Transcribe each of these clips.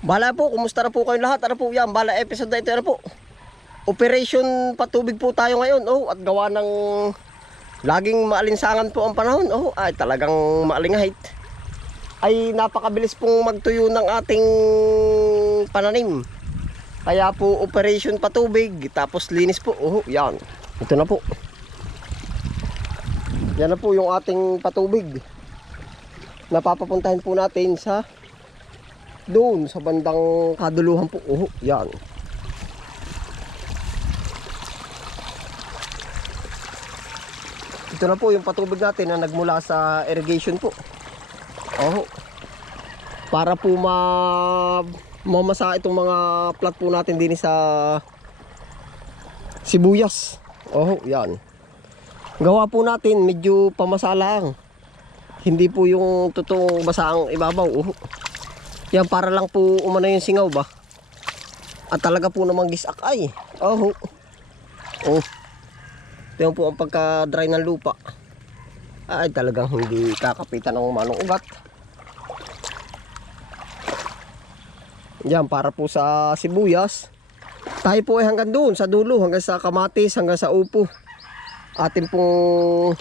Bala po, kumusta na po kayong lahat? Ano po yan? Bala episode na ito ano po. Operation patubig po tayo ngayon. Oh, at gawa ng laging maalinsangan po ang panahon. Oh, ay talagang maalingahit. Ay napakabilis pong magtuyo ng ating pananim. Kaya po operation patubig tapos linis po. Oh, yan. Ito na po. Yan na po yung ating patubig. Napapapuntahan po natin sa doon sa bandang kaduluhan po. Oh, yan. Ito na po yung patubig natin na nagmula sa irrigation po. Oh. Para po ma mamasa itong mga plat po natin din sa sibuyas. Oh, yan. Gawa po natin medyo pamasa lang. Hindi po yung totoong basa ang ibabaw. Oh. Yan para lang po umano yung singaw ba. At talaga po namang gisak ay. Oh. Oh. Yan po ang pagka-dry ng lupa. Ay talagang hindi kakapitan ng manong ugat. Yan para po sa sibuyas. Tayo po ay hanggang doon sa dulo, hanggang sa kamatis, hanggang sa upo. Atin pong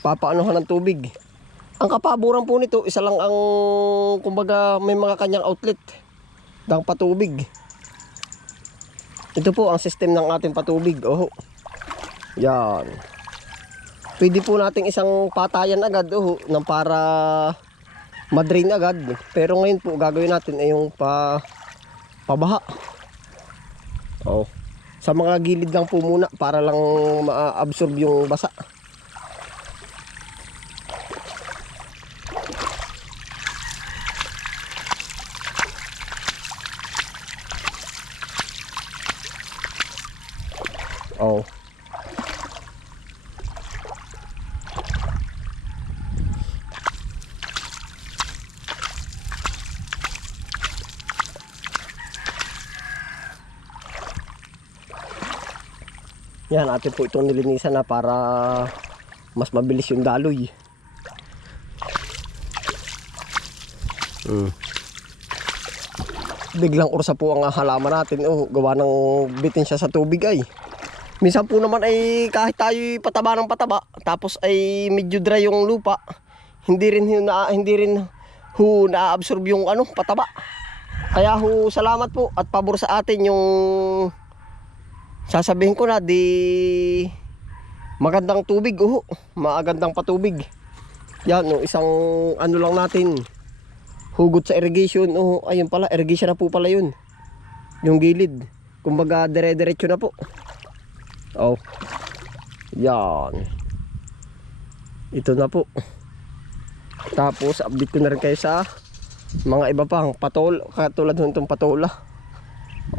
papaanuhan ng tubig. Ang kapaboran po nito, isa lang ang kumbaga may mga kanyang outlet ng patubig. Ito po ang system ng ating patubig. Oh. Yan. Pwede po nating isang patayan agad oh, nang para madrain agad. Pero ngayon po gagawin natin ay yung pa pabaha. Oh. Sa mga gilid lang po muna para lang ma-absorb yung basa. Oh. Yan, atin po itong nilinisan na para mas mabilis yung daloy. Mm. Biglang ursa po ang halaman natin. Oh, gawa ng bitin siya sa tubig ay. Minsan po naman ay kahit tayo pataba ng pataba, tapos ay medyo dry yung lupa, hindi rin na, hindi rin hu na-absorb yung ano, pataba. Kaya ho, salamat po at pabor sa atin yung sasabihin ko na di magandang tubig oh, magandang patubig. Yan, no, isang ano lang natin hugot sa irrigation. Oh, ayun pala, irrigation na po pala yun. Yung gilid. Kumbaga dire-diretso na po. Oh. Yan. Ito na po. Tapos update ko na rin kayo sa mga iba pang patol katulad ng itong patola.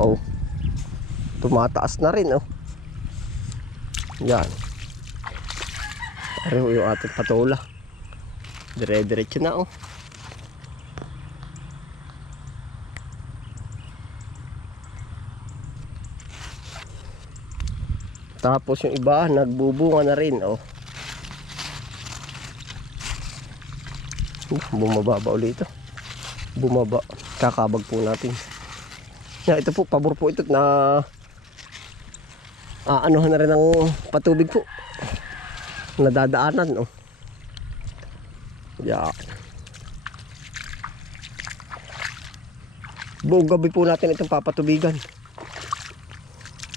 Oh. Tumataas na rin oh. Yan. Pareho yung ating patola. Dire-diretso na oh. Tapos yung iba nagbubunga na rin oh. Uh, bumaba ba ulit ito? Bumaba. Kakabag po natin. Yeah, ito po, pabor po ito na aanuhan na rin ng patubig po. Nadadaanan oh. Yeah. Buong gabi po natin itong papatubigan.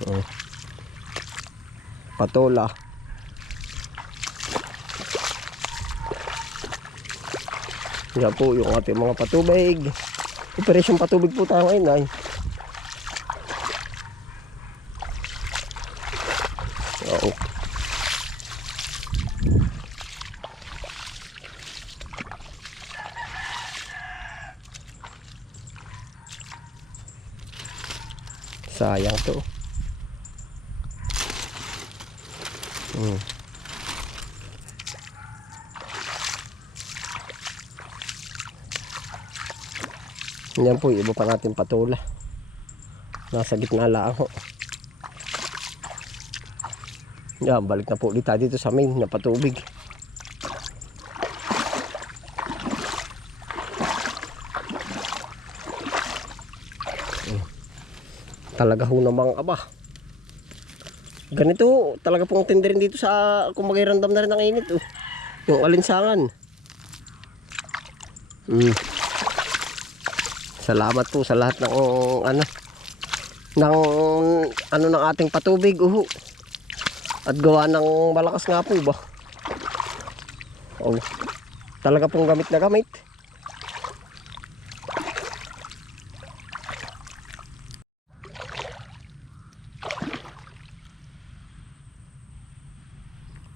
Oh patola. Yan po yung ating mga patubig. Operasyon patubig po tayo ngayon ay. Oo sayang to Mm. Yan po, iba pa natin patula. Nasa gitna lang ho. Yan, balik na po ulit tayo dito sa main na patubig. Talaga ho namang aba. Ganito talaga pong tindi dito sa kung magirandam na rin ng init oh. Yung alinsangan. Mm. Salamat po sa lahat ng ano ng ano ng ating patubig uho. At gawa ng malakas nga po ba. Oh. Talaga pong gamit na gamit.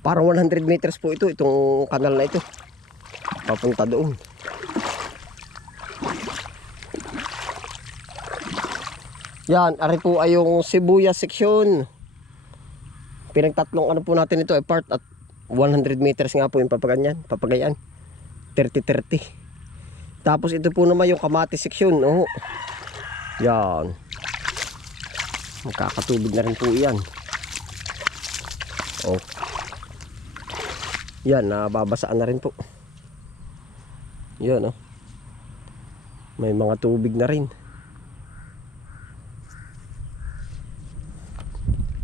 Parang 100 meters po ito, itong kanal na ito. Papunta doon. Yan, ari po ay yung Shibuya section. Pinagtatlong ano po natin ito ay part at 100 meters nga po yung papaganyan, papagayan. 30-30. Tapos ito po naman yung Kamati section. Oh. Yan. Magkakatubig na rin po yan. Oh. Yan, nababasaan na rin po. Yan, oh. May mga tubig na rin.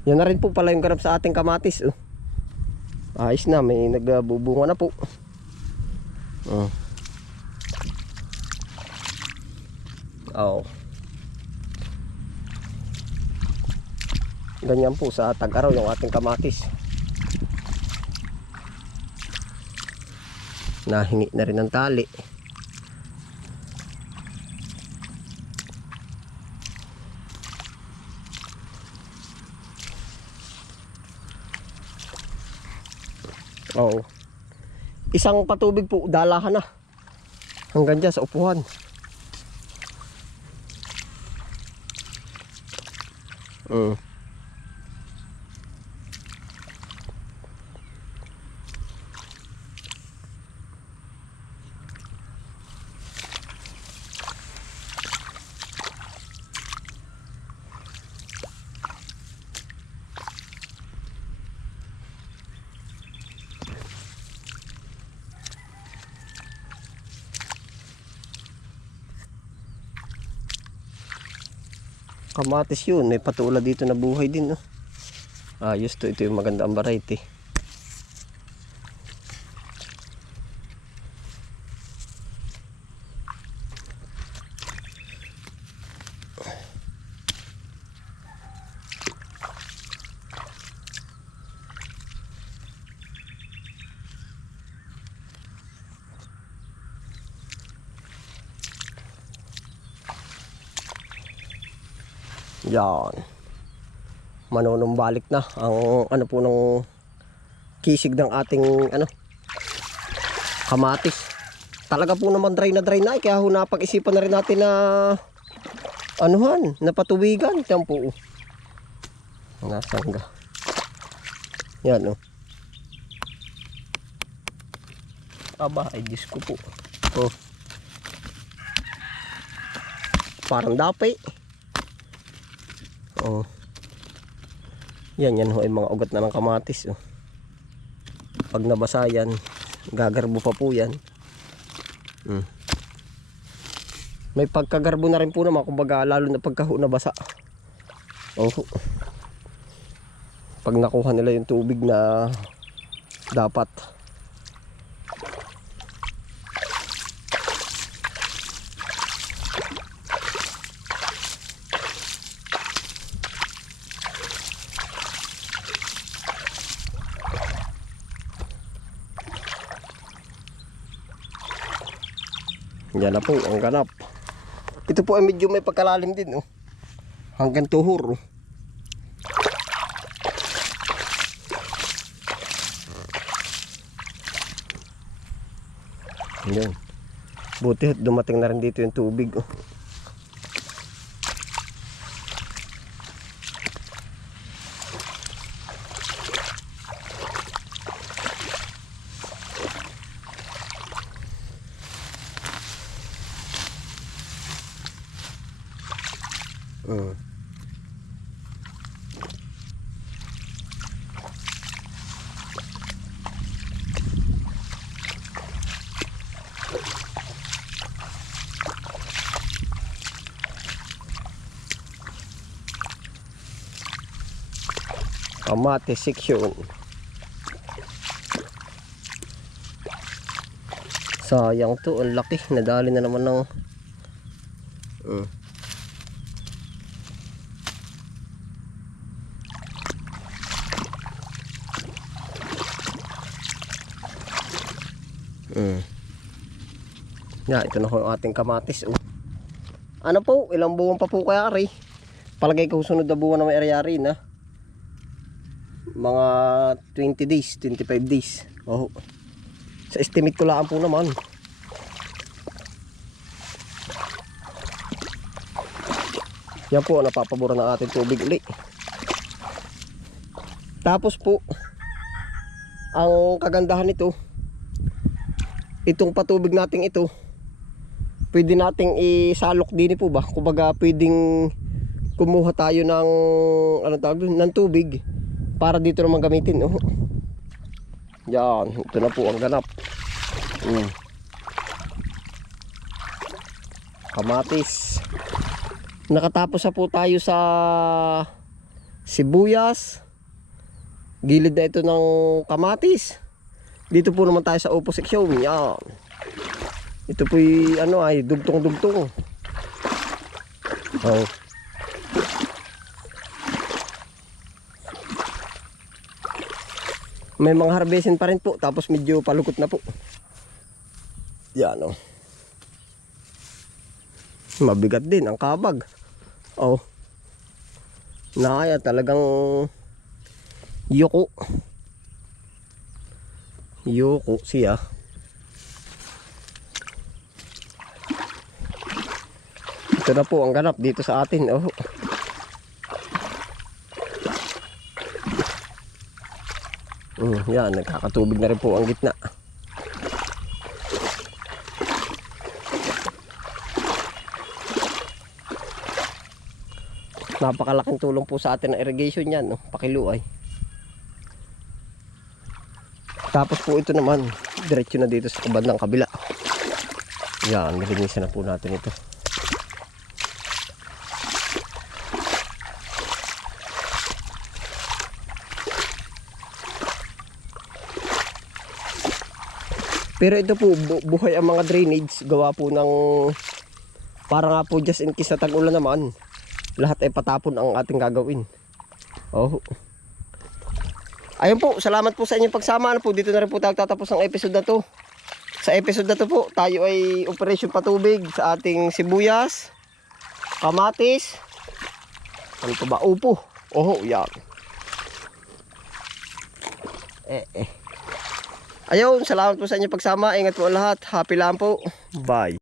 Yan na rin po pala yung ganap sa ating kamatis. Oh. Ayos na, may nagbubunga na po. Oh. Oh. Ganyan po sa tag-araw yung ating kamatis. Nahingi na rin ng tali. Oo. Isang patubig po, dalahan na. Hanggang dyan sa upuhan. Mm. Kamatis yun. May patula dito na buhay din. No? Ayos to. Ito yung magandang variety. Yan. Manunumbalik na ang ano po ng kisig ng ating ano kamatis. Talaga po naman dry na dry na eh, kaya ho napag-isipan na rin natin na anuhan, napatubigan. Yan po. oh. Nasaan ka? Yan oh. Aba, ay Diyos ko po. Oh. Parang dapay. Oh. Yan, yan ho ay mga ugat na ng kamatis. Oh. Pag nabasa yan, gagarbo pa po yan. Hmm. May pagkagarbo na rin po naman, kumbaga lalo na pagkaho na basa. Oh. Pag nakuha nila yung tubig na dapat. Yan na po ang ganap. Ito po ay medyo may pagkalalim din. Oh. Hanggang tuhor. Oh. Yan. Buti dumating na rin dito yung tubig. Oh. Mm. Kamatis section. Sayang to, ang laki. Nadali na naman ng... Mm. Mm. Yeah, ito na ho yung ating kamatis. Oh. Ano po? Ilang buwan pa po kaya ari? Palagay ko sunod na buwan na may ari na. Mga 20 days, 25 days. Oh. Sa estimate ko lang po naman. Yan po ang napapaboran ng ating tubig uli. Tapos po, ang kagandahan nito, itong patubig nating ito, pwede nating isalok din po ba? Kumbaga pwedeng kumuha tayo ng ano tawag doon, ng tubig para dito naman gamitin. Oh. Yan, ito na po ang ganap. Mm. Kamatis. Nakatapos na po tayo sa sibuyas. Gilid na ito ng kamatis. Dito po naman tayo sa upo section. Yan. Ito po ano ay dugtong-dugtong. Oh. May mga harvestin pa rin po tapos medyo palukot na po. Yan oh. Mabigat din ang kabag. Oh. Nakaya talagang yuko. Yuko siya. Ito na po ang ganap dito sa atin. Oh. Mm, yan, nagkakatubig na rin po ang gitna. Napakalaking tulong po sa atin ang irrigation yan, no? pakiluay. Tapos po ito naman, diretso na dito sa kabandang kabila. Yan, nilinisan na po natin ito. Pero ito po, bu- buhay ang mga drainage. Gawa po ng, para nga po just in case na tag-ulan naman, lahat ay patapon ang ating gagawin. Oh. Ayun po, salamat po sa inyong pagsama. Ano po, dito na rin po tayo tatapos ng episode na to. Sa episode na to po, tayo ay operation patubig sa ating sibuyas, kamatis, ano pa ba? Upo. Oho, yan. Eh, eh. Ayun, salamat po sa inyong pagsama. Ingat po lahat. Happy lang po. Bye.